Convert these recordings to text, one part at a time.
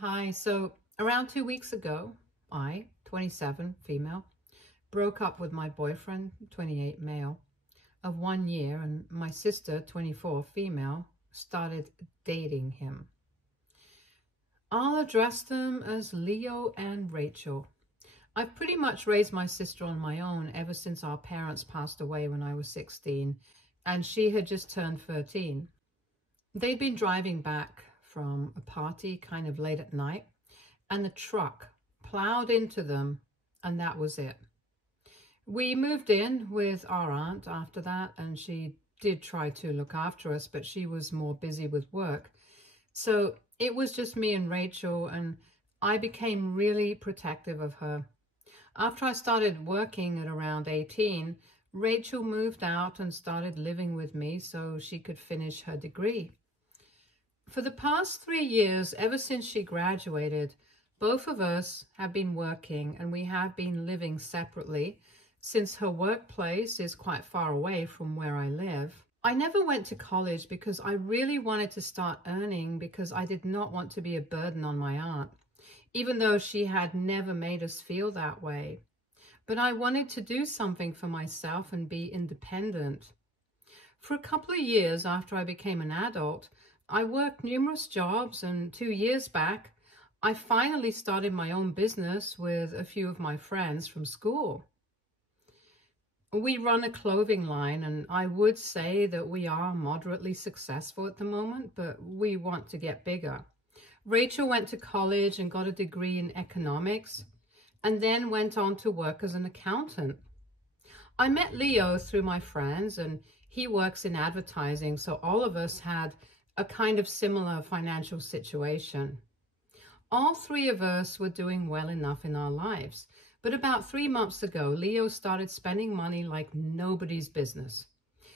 Hi, so around 2 weeks ago, I, 27, female, broke up with my boyfriend, 28, male, of 1 year, and my sister, 24, female, started dating him. I'll address them as Leo and Rachel. I've pretty much raised my sister on my own ever since our parents passed away when I was 16, and she had just turned 13. They'd been driving back from a party kind of late at night, and the truck plowed into them, and that was it. We moved in with our aunt after that, and she did try to look after us, but she was more busy with work. So it was just me and Rachel, and I became really protective of her. After I started working at around 18, Rachel moved out and started living with me so she could finish her degree. For the past 3 years, ever since she graduated, both of us have been working, and we have been living separately since her workplace is quite far away from where I live. I never went to college because I really wanted to start earning, because I did not want to be a burden on my aunt, even though she had never made us feel that way. But I wanted to do something for myself and be independent. For a couple of years after I became an adult, I worked numerous jobs, and 2 years back, I finally started my own business with a few of my friends from school. We run a clothing line, and I would say that we are moderately successful at the moment, but we want to get bigger. Rachel went to college and got a degree in economics, and then went on to work as an accountant. I met Leo through my friends, and he works in advertising, so all of us had a kind of similar financial situation. All three of us were doing well enough in our lives, but about 3 months ago, Leo started spending money like nobody's business.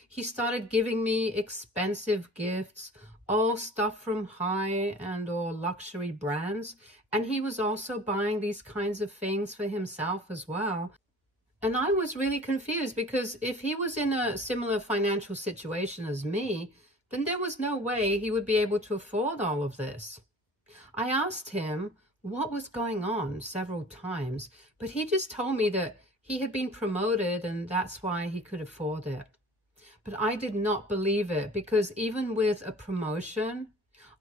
He started giving me expensive gifts, all stuff from high and or luxury brands, and he was also buying these kinds of things for himself as well. And I was really confused, because if he was in a similar financial situation as me, then there was no way he would be able to afford all of this. I asked him what was going on several times, but he just told me that he had been promoted and that's why he could afford it. But I did not believe it, because even with a promotion,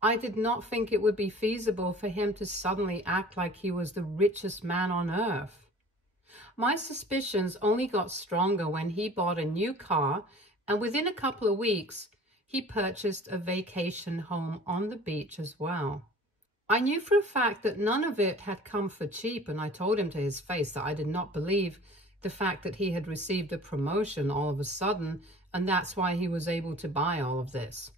I did not think it would be feasible for him to suddenly act like he was the richest man on earth. My suspicions only got stronger when he bought a new car, and within a couple of weeks, he purchased a vacation home on the beach as well. I knew for a fact that none of it had come for cheap, and I told him to his face that I did not believe the fact that he had received a promotion all of a sudden, and that's why he was able to buy all of this.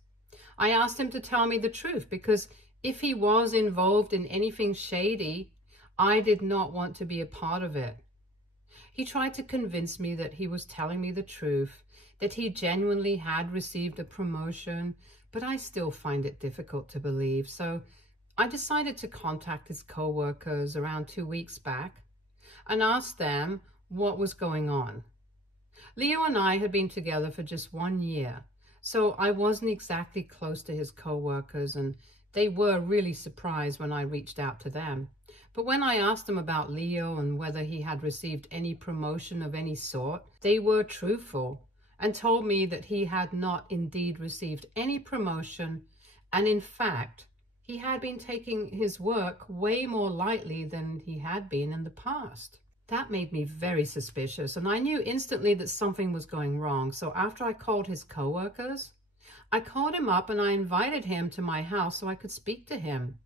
I asked him to tell me the truth, because if he was involved in anything shady, I did not want to be a part of it. He tried to convince me that he was telling me the truth, that he genuinely had received a promotion, but I still find it difficult to believe. So I decided to contact his co-workers around 2 weeks back and ask them what was going on. Leo and I had been together for just 1 year, so I wasn't exactly close to his co-workers, and they were really surprised when I reached out to them. But when I asked them about Leo and whether he had received any promotion of any sort, they were truthful and told me that he had not indeed received any promotion, and in fact, he had been taking his work way more lightly than he had been in the past. That made me very suspicious, and I knew instantly that something was going wrong. So after I called his co-workers, I called him up and I invited him to my house so I could speak to him.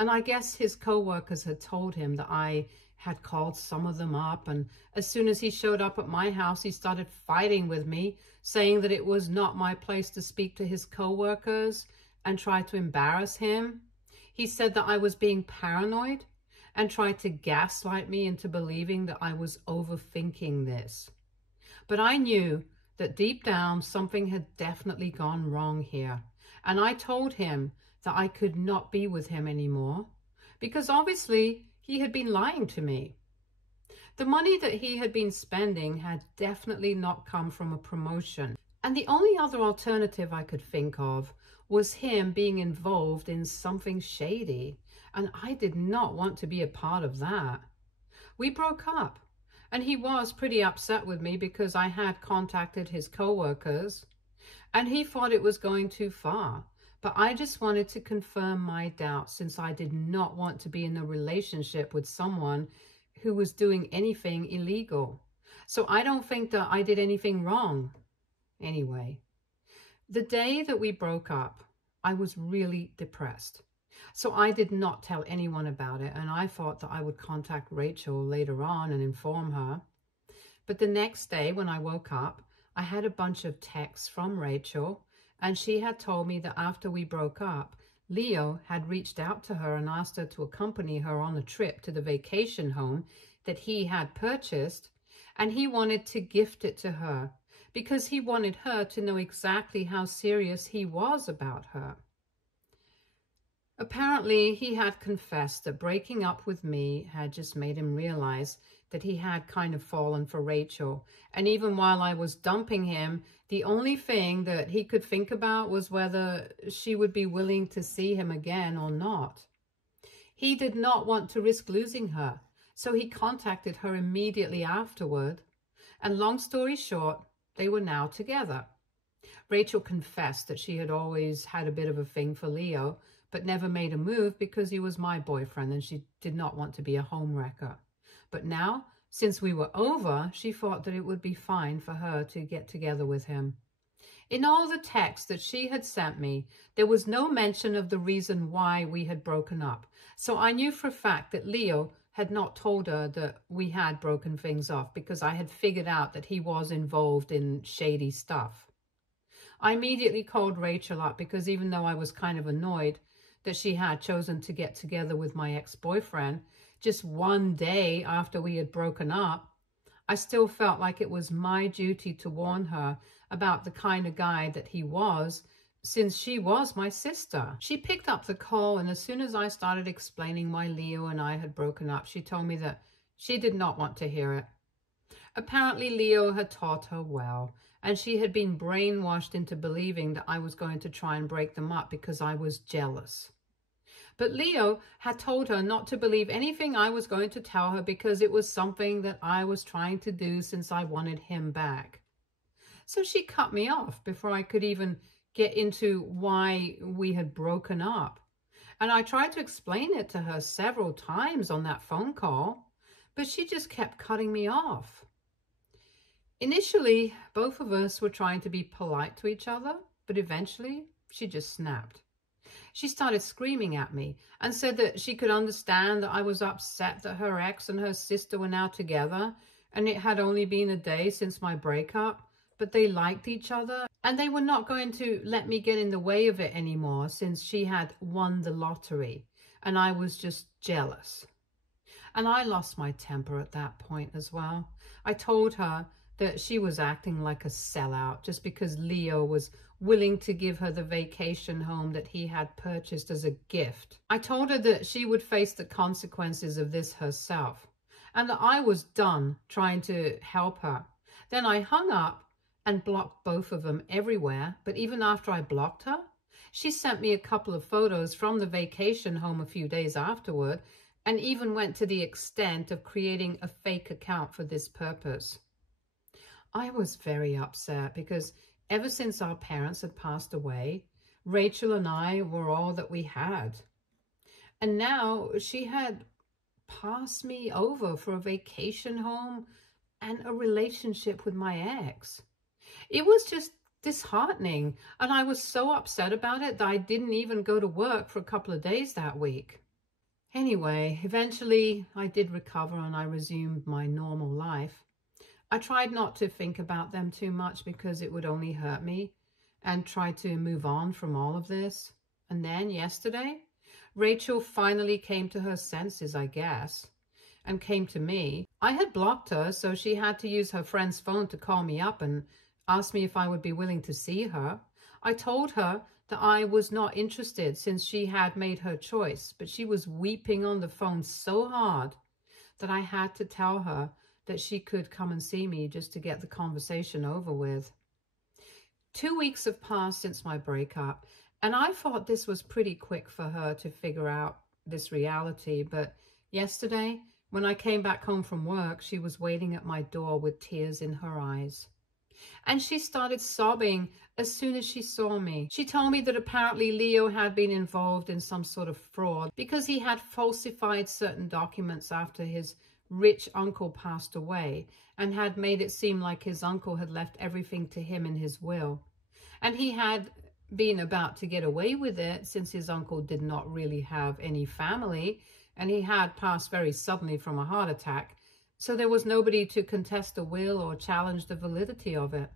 And I guess his co-workers had told him that I had called some of them up, and as soon as he showed up at my house, he started fighting with me, saying that it was not my place to speak to his co-workers, and tried to embarrass him. He said that I was being paranoid and tried to gaslight me into believing that I was overthinking this. But I knew that deep down something had definitely gone wrong here, and I told him that I could not be with him anymore, because obviously he had been lying to me. The money that he had been spending had definitely not come from a promotion, And the only other alternative I could think of was him being involved in something shady, and I did not want to be a part of that. We broke up, and he was pretty upset with me because I had contacted his co-workers, and he thought it was going too far. But I just wanted to confirm my doubts, since I did not want to be in a relationship with someone who was doing anything illegal. So I don't think that I did anything wrong. Anyway, the day that we broke up, I was really depressed. So I did not tell anyone about it, and I thought that I would contact Rachel later on and inform her. But the next day when I woke up, I had a bunch of texts from Rachel, and she had told me that after we broke up, Leo had reached out to her and asked her to accompany her on a trip to the vacation home that he had purchased, and he wanted to gift it to her because he wanted her to know exactly how serious he was about her. Apparently, he had confessed that breaking up with me had just made him realize that he had kind of fallen for Rachel. And even while I was dumping him, the only thing that he could think about was whether she would be willing to see him again or not. He did not want to risk losing her, so he contacted her immediately afterward. And long story short, they were now together. Rachel confessed that she had always had a bit of a thing for Leo, but never made a move because he was my boyfriend and she did not want to be a homewrecker. But now, since we were over, she thought that it would be fine for her to get together with him. In all the texts that she had sent me, there was no mention of the reason why we had broken up. So I knew for a fact that Leo had not told her that we had broken things off, because I had figured out that he was involved in shady stuff. I immediately called Rachel up because even though I was kind of annoyed that she had chosen to get together with my ex-boyfriend just one day after we had broken up, I still felt like it was my duty to warn her about the kind of guy that he was, since she was my sister. She picked up the call, and as soon as I started explaining why Leo and I had broken up, she told me that she did not want to hear it. Apparently, Leo had taught her well, and she had been brainwashed into believing that I was going to try and break them up because I was jealous. But Leo had told her not to believe anything I was going to tell her because it was something that I was trying to do since I wanted him back. So she cut me off before I could even get into why we had broken up. And I tried to explain it to her several times on that phone call, but she just kept cutting me off. Initially, both of us were trying to be polite to each other, but eventually she just snapped. She started screaming at me and said that she could understand that I was upset that her ex and her sister were now together, and it had only been a day since my breakup, but they liked each other and they were not going to let me get in the way of it anymore since she had won the lottery and I was just jealous. And I lost my temper at that point as well. I told her that she was acting like a sellout just because Leo was willing to give her the vacation home that he had purchased as a gift. I told her that she would face the consequences of this herself and that I was done trying to help her. Then I hung up and blocked both of them everywhere. But even after I blocked her, she sent me a couple of photos from the vacation home a few days afterward, and even went to the extent of creating a fake account for this purpose. I was very upset because ever since our parents had passed away, Rachel and I were all that we had. And now she had passed me over for a vacation home and a relationship with my ex. It was just disheartening, and I was so upset about it that I didn't even go to work for a couple of days that week. Anyway, eventually I did recover and I resumed my normal life. I tried not to think about them too much because it would only hurt me, and tried to move on from all of this. And then yesterday, Rachel finally came to her senses, I guess, and came to me. I had blocked her, so she had to use her friend's phone to call me up and asked me if I would be willing to see her. I told her that I was not interested since she had made her choice, but she was weeping on the phone so hard that I had to tell her that she could come and see me just to get the conversation over with. 2 weeks have passed since my breakup, and I thought this was pretty quick for her to figure out this reality. But yesterday, when I came back home from work, she was waiting at my door with tears in her eyes. And she started sobbing as soon as she saw me. She told me that apparently Leo had been involved in some sort of fraud because he had falsified certain documents after his rich uncle passed away and had made it seem like his uncle had left everything to him in his will. And he had been about to get away with it since his uncle did not really have any family and he had passed very suddenly from a heart attack. So there was nobody to contest the will or challenge the validity of it.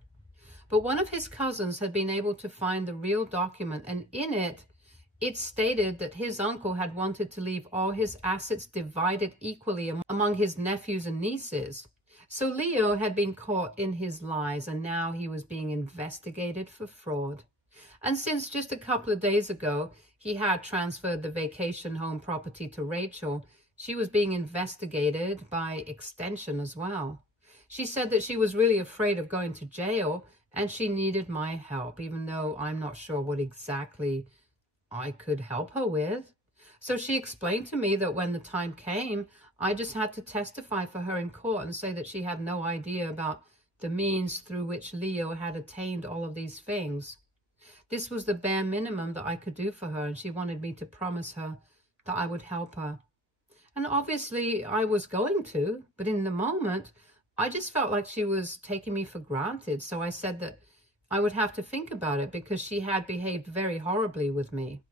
But one of his cousins had been able to find the real document, and in it, it stated that his uncle had wanted to leave all his assets divided equally among his nephews and nieces. So Leo had been caught in his lies, and now he was being investigated for fraud. And since just a couple of days ago, he had transferred the vacation home property to Rachel, she was being investigated by extension as well. She said that she was really afraid of going to jail and she needed my help, even though I'm not sure what exactly I could help her with. So she explained to me that when the time came, I just had to testify for her in court and say that she had no idea about the means through which Leo had attained all of these things. This was the bare minimum that I could do for her, and she wanted me to promise her that I would help her. And obviously I was going to, but in the moment, I just felt like she was taking me for granted. So I said that I would have to think about it because she had behaved very horribly with me.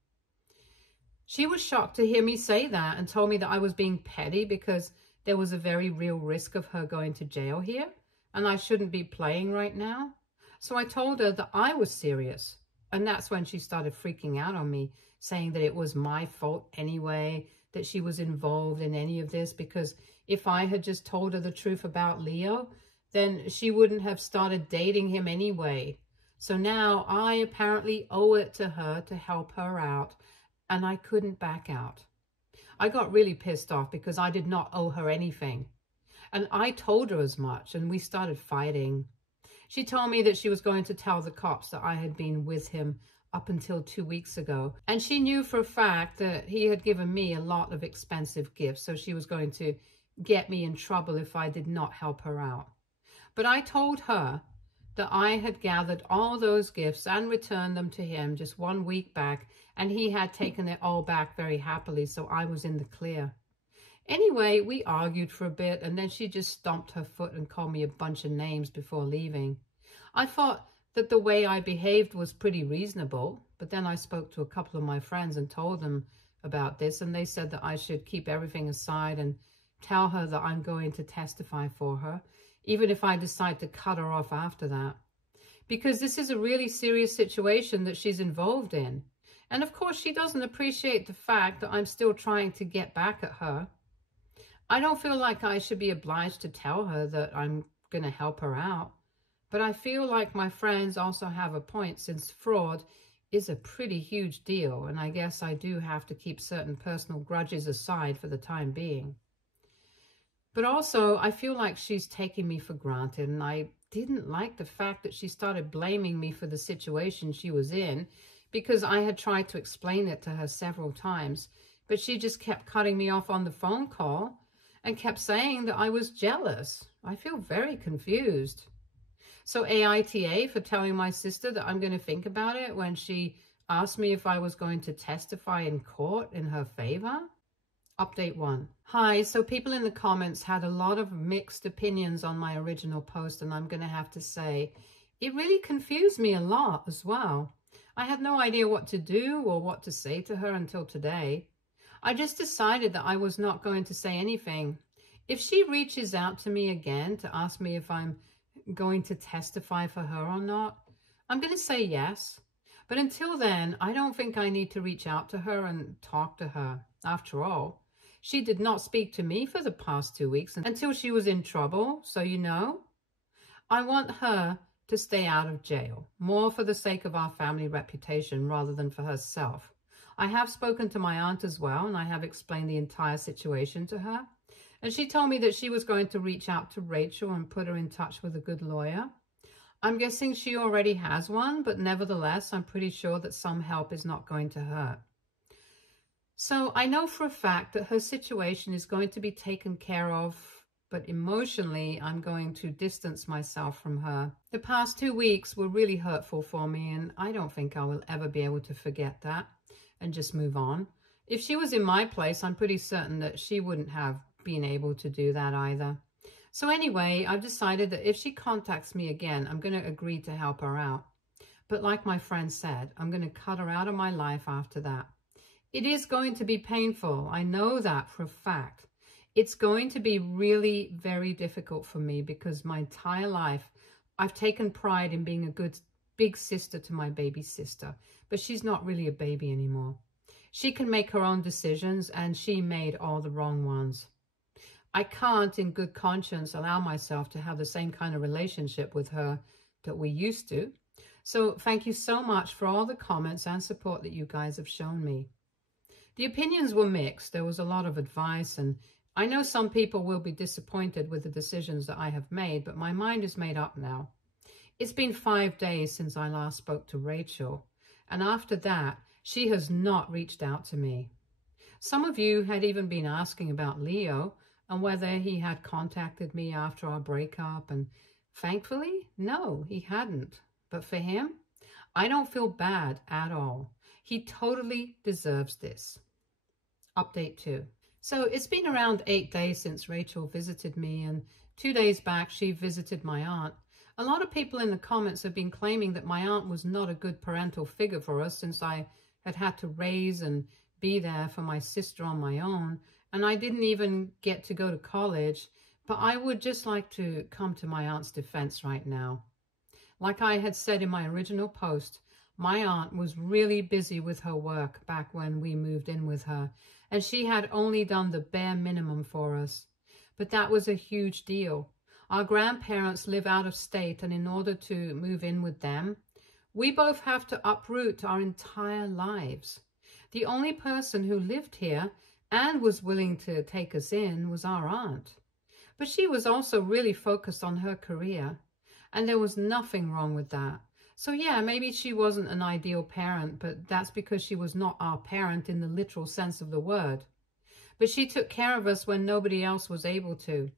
She was shocked to hear me say that and told me that I was being petty because there was a very real risk of her going to jail here and I shouldn't be playing right now. So I told her that I was serious. And that's when she started freaking out on me, saying that it was my fault anyway, that she was involved in any of this, because if I had just told her the truth about Leo, then she wouldn't have started dating him anyway. So now I apparently owe it to her to help her out, and I couldn't back out. I got really pissed off because I did not owe her anything. And I told her as much, and we started fighting. She told me that she was going to tell the cops that I had been with him up until 2 weeks ago. And she knew for a fact that he had given me a lot of expensive gifts, so she was going to get me in trouble if I did not help her out. But I told her that I had gathered all those gifts and returned them to him just 1 week back, and he had taken it all back very happily, so I was in the clear. Anyway, we argued for a bit, and then she just stomped her foot and called me a bunch of names before leaving. I thought that the way I behaved was pretty reasonable, but then I spoke to a couple of my friends and told them about this, and they said that I should keep everything aside and tell her that I'm going to testify for her, even if I decide to cut her off after that. Because this is a really serious situation that she's involved in. And of course, she doesn't appreciate the fact that I'm still trying to get back at her. I don't feel like I should be obliged to tell her that I'm going to help her out. But I feel like my friends also have a point, since fraud is a pretty huge deal, and I guess I do have to keep certain personal grudges aside for the time being. But also, I feel like she's taking me for granted, and I didn't like the fact that she started blaming me for the situation she was in, because I had tried to explain it to her several times, but she just kept cutting me off on the phone call and kept saying that I was jealous. I feel very confused. So AITA for telling my sister that I'm going to think about it when she asked me if I was going to testify in court in her favor. Update 1. Hi, so people in the comments had a lot of mixed opinions on my original post, and I'm going to have to say it really confused me a lot as well. I had no idea what to do or what to say to her until today. I just decided that I was not going to say anything. If she reaches out to me again to ask me if I'm going to testify for her or not, I'm going to say yes. But until then, I don't think I need to reach out to her and talk to her. After all, she did not speak to me for the past 2 weeks until she was in trouble, so you know. I want her to stay out of jail, more for the sake of our family reputation rather than for herself. I have spoken to my aunt as well, and I have explained the entire situation to her. And she told me that she was going to reach out to Rachel and put her in touch with a good lawyer. I'm guessing she already has one, but nevertheless, I'm pretty sure that some help is not going to hurt. So I know for a fact that her situation is going to be taken care of, but emotionally, I'm going to distance myself from her. The past 2 weeks were really hurtful for me, and I don't think I will ever be able to forget that and just move on. If she was in my place, I'm pretty certain that she wouldn't have been able to do that either. So anyway, I've decided that if she contacts me again, I'm going to agree to help her out. But like my friend said, I'm going to cut her out of my life after that. It is going to be painful. I know that for a fact. It's going to be really very difficult for me because my entire life I've taken pride in being a good big sister to my baby sister, but she's not really a baby anymore. She can make her own decisions, and she made all the wrong ones. I can't in good conscience allow myself to have the same kind of relationship with her that we used to. So thank you so much for all the comments and support that you guys have shown me. The opinions were mixed. There was a lot of advice, and I know some people will be disappointed with the decisions that I have made, but my mind is made up now. It's been 5 days since I last spoke to Rachel, and after that, she has not reached out to me. Some of you had even been asking about Leo and whether he had contacted me after our breakup, and thankfully, no, he hadn't. But for him, I don't feel bad at all. He totally deserves this. Update 2. So it's been around 8 days since Rachel visited me, and 2 days back she visited my aunt. A lot of people in the comments have been claiming that my aunt was not a good parental figure for us since I had to raise and be there for my sister on my own, and I didn't even get to go to college. But I would just like to come to my aunt's defense right now. Like I had said in my original post, my aunt was really busy with her work back when we moved in with her, and she had only done the bare minimum for us. But that was a huge deal. Our grandparents live out of state, and in order to move in with them, we both have to uproot our entire lives. The only person who lived here and was willing to take us in was our aunt. But she was also really focused on her career, and there was nothing wrong with that. So yeah, maybe she wasn't an ideal parent, but that's because she was not our parent in the literal sense of the word. But she took care of us when nobody else was able to.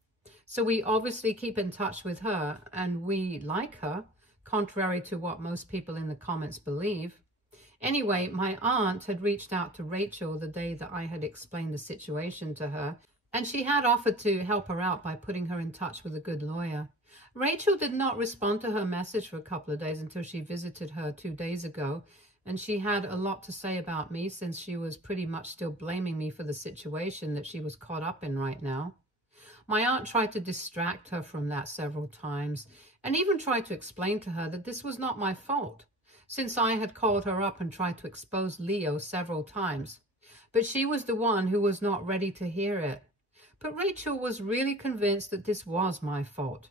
So we obviously keep in touch with her, and we like her, contrary to what most people in the comments believe. Anyway, my aunt had reached out to Rachel the day that I had explained the situation to her, and she had offered to help her out by putting her in touch with a good lawyer. Rachel did not respond to her message for a couple of days until she visited her 2 days ago, and she had a lot to say about me since she was pretty much still blaming me for the situation that she was caught up in right now. My aunt tried to distract her from that several times, and even tried to explain to her that this was not my fault, since I had called her up and tried to expose Leo several times. But she was the one who was not ready to hear it. But Rachel was really convinced that this was my fault,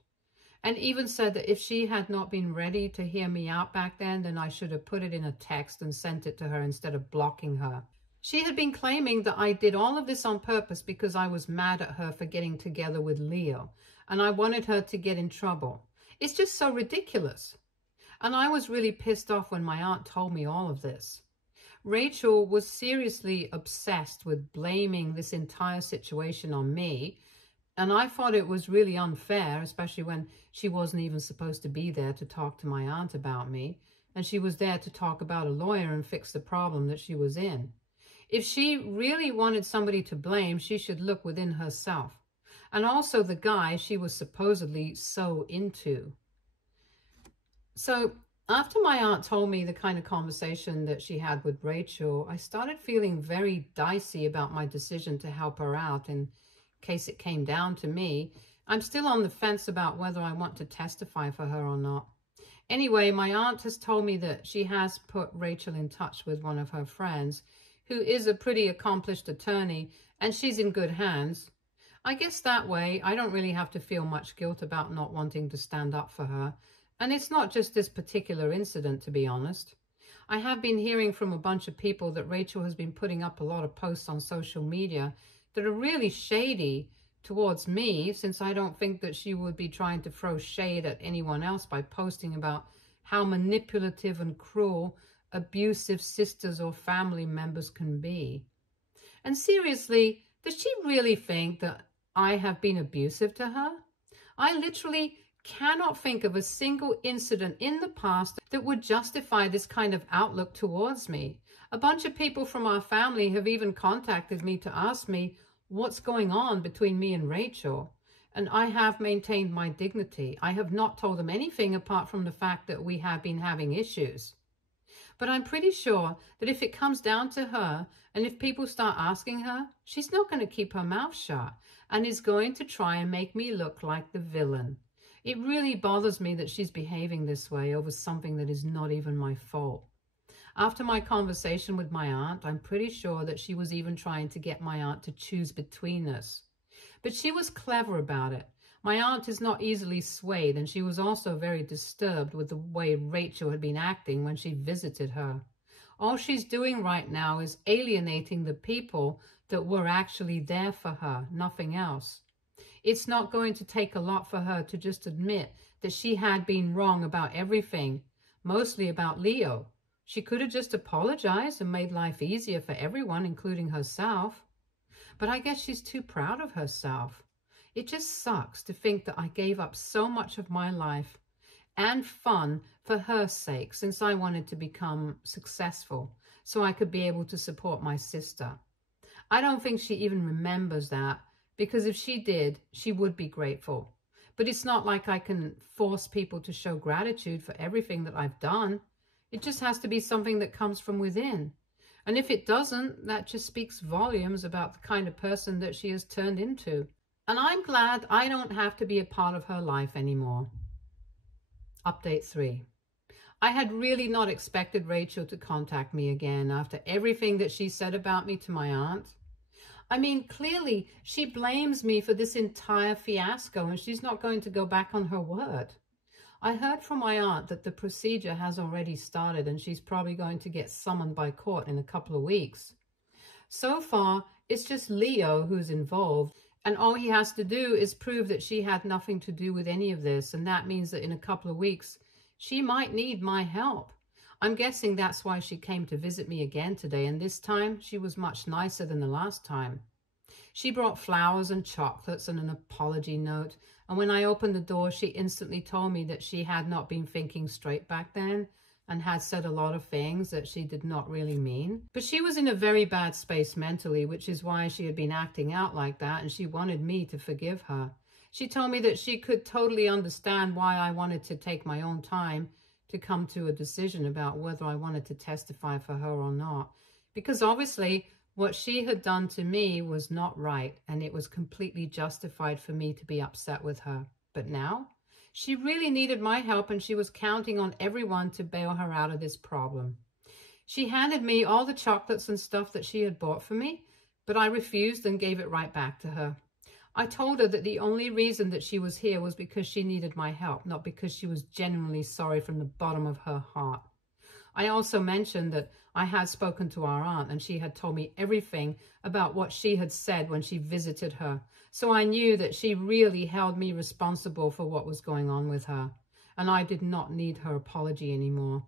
and even said that if she had not been ready to hear me out back then I should have put it in a text and sent it to her instead of blocking her. She had been claiming that I did all of this on purpose because I was mad at her for getting together with Leo, and I wanted her to get in trouble. It's just so ridiculous. And I was really pissed off when my aunt told me all of this. Rachel was seriously obsessed with blaming this entire situation on me, and I thought it was really unfair, especially when she wasn't even supposed to be there to talk to my aunt about me, and she was there to talk about a lawyer and fix the problem that she was in. If she really wanted somebody to blame, she should look within herself, and also the guy she was supposedly so into. So after my aunt told me the kind of conversation that she had with Rachel, I started feeling very dicey about my decision to help her out in case it came down to me. I'm still on the fence about whether I want to testify for her or not. Anyway, my aunt has told me that she has put Rachel in touch with one of her friends, who is a pretty accomplished attorney, and she's in good hands. I guess that way I don't really have to feel much guilt about not wanting to stand up for her. And it's not just this particular incident, to be honest. I have been hearing from a bunch of people that Rachel has been putting up a lot of posts on social media that are really shady, towards me, since I don't think that she would be trying to throw shade at anyone else by posting about how manipulative and cruel abusive sisters or family members can be. And seriously, does she really think that I have been abusive to her? I literally cannot think of a single incident in the past that would justify this kind of outlook towards me. A bunch of people from our family have even contacted me to ask me what's going on between me and Rachel. And I have maintained my dignity. I have not told them anything apart from the fact that we have been having issues. But I'm pretty sure that if it comes down to her, and if people start asking her, she's not going to keep her mouth shut and is going to try and make me look like the villain. It really bothers me that she's behaving this way over something that is not even my fault. After my conversation with my aunt, I'm pretty sure that she was even trying to get my aunt to choose between us. But she was clever about it. My aunt is not easily swayed, and she was also very disturbed with the way Rachel had been acting when she visited her. All she's doing right now is alienating the people that were actually there for her, nothing else. It's not going to take a lot for her to just admit that she had been wrong about everything, mostly about Leo. She could have just apologized and made life easier for everyone, including herself. But I guess she's too proud of herself. It just sucks to think that I gave up so much of my life and fun for her sake, since I wanted to become successful so I could be able to support my sister. I don't think she even remembers that, because if she did, she would be grateful. But it's not like I can force people to show gratitude for everything that I've done. It just has to be something that comes from within. And if it doesn't, that just speaks volumes about the kind of person that she has turned into. And I'm glad I don't have to be a part of her life anymore. Update 3. I had really not expected Rachel to contact me again after everything that she said about me to my aunt. I mean, clearly she blames me for this entire fiasco and she's not going to go back on her word. I heard from my aunt that the procedure has already started and she's probably going to get summoned by court in a couple of weeks. So far, it's just Leo who's involved, and all he has to do is prove that she had nothing to do with any of this, and that means that in a couple of weeks, she might need my help. I'm guessing that's why she came to visit me again today, and this time she was much nicer than the last time. She brought flowers and chocolates and an apology note, and when I opened the door, she instantly told me that she had not been thinking straight back then and had said a lot of things that she did not really mean. But she was in a very bad space mentally, which is why she had been acting out like that, and she wanted me to forgive her. She told me that she could totally understand why I wanted to take my own time to come to a decision about whether I wanted to testify for her or not. Because obviously, what she had done to me was not right, and it was completely justified for me to be upset with her. But now, she really needed my help, and she was counting on everyone to bail her out of this problem. She handed me all the chocolates and stuff that she had bought for me, but I refused and gave it right back to her. I told her that the only reason that she was here was because she needed my help, not because she was genuinely sorry from the bottom of her heart. I also mentioned that I had spoken to our aunt and she had told me everything about what she had said when she visited her. So I knew that she really held me responsible for what was going on with her, and I did not need her apology anymore.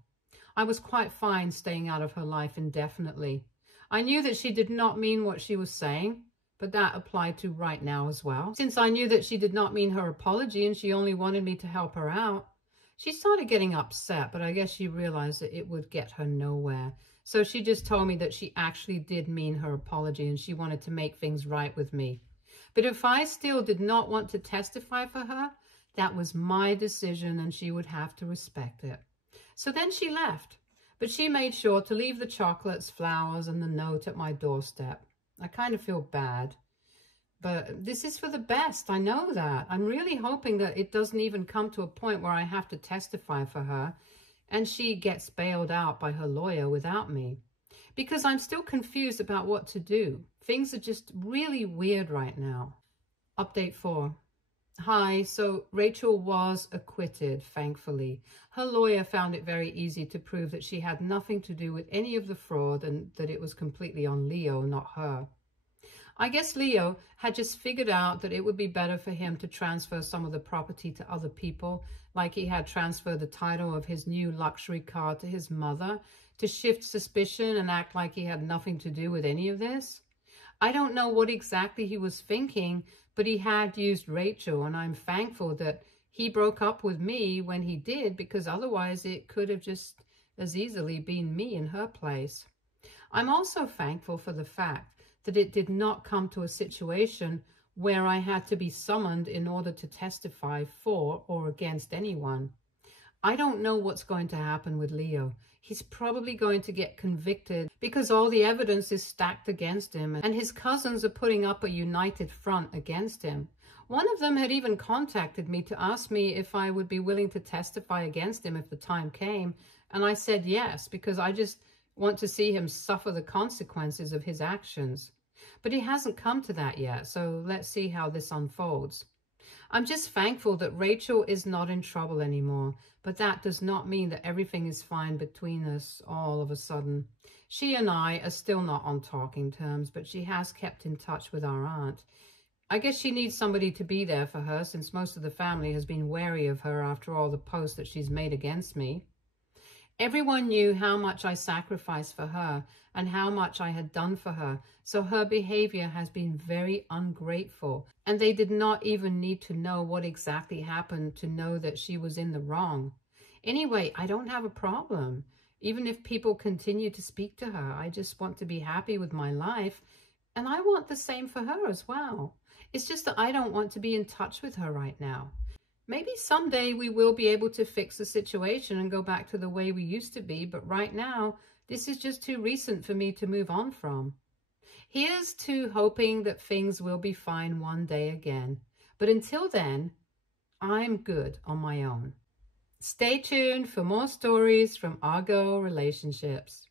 I was quite fine staying out of her life indefinitely. I knew that she did not mean what she was saying, but that applied to right now as well. Since I knew that she did not mean her apology and she only wanted me to help her out, she started getting upset, but I guess she realized that it would get her nowhere. So she just told me that she actually did mean her apology and she wanted to make things right with me. But if I still did not want to testify for her, that was my decision and she would have to respect it. So then she left, but she made sure to leave the chocolates, flowers, and the note at my doorstep. I kind of feel bad, but this is for the best. I know that. I'm really hoping that it doesn't even come to a point where I have to testify for her and she gets bailed out by her lawyer without me, because I'm still confused about what to do. Things are just really weird right now. Update 4. Hi, so Rachel was acquitted, thankfully. Her lawyer found it very easy to prove that she had nothing to do with any of the fraud and that it was completely on Leo, not her. I guess Leo had just figured out that it would be better for him to transfer some of the property to other people, like he had transferred the title of his new luxury car to his mother, to shift suspicion and act like he had nothing to do with any of this. I don't know what exactly he was thinking, but he had used Rachel, and I'm thankful that he broke up with me when he did, because otherwise it could have just as easily been me in her place. I'm also thankful for the fact that it did not come to a situation where I had to be summoned in order to testify for or against anyone. I don't know what's going to happen with Leo. He's probably going to get convicted because all the evidence is stacked against him, and his cousins are putting up a united front against him. One of them had even contacted me to ask me if I would be willing to testify against him if the time came, and I said yes, because I just want to see him suffer the consequences of his actions. But he hasn't come to that yet, so let's see how this unfolds. I'm just thankful that Rachel is not in trouble anymore, but that does not mean that everything is fine between us all of a sudden. She and I are still not on talking terms, but she has kept in touch with our aunt. I guess she needs somebody to be there for her, since most of the family has been wary of her after all the posts that she's made against me. Everyone knew how much I sacrificed for her and how much I had done for her, so her behavior has been very ungrateful, and they did not even need to know what exactly happened to know that she was in the wrong. Anyway, I don't have a problem. Even if people continue to speak to her, I just want to be happy with my life, and I want the same for her as well. It's just that I don't want to be in touch with her right now. Maybe someday we will be able to fix the situation and go back to the way we used to be, but right now, this is just too recent for me to move on from. Here's to hoping that things will be fine one day again. But until then, I'm good on my own. Stay tuned for more stories from Argo Relationships.